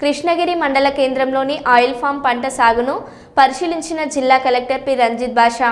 కృష్ణగిరి మండల కేంద్రంలోని oil form పంట సాగును పరిశీలించిన జిల్లా కలెక్టర్ పి. రంజిత్ బాషా.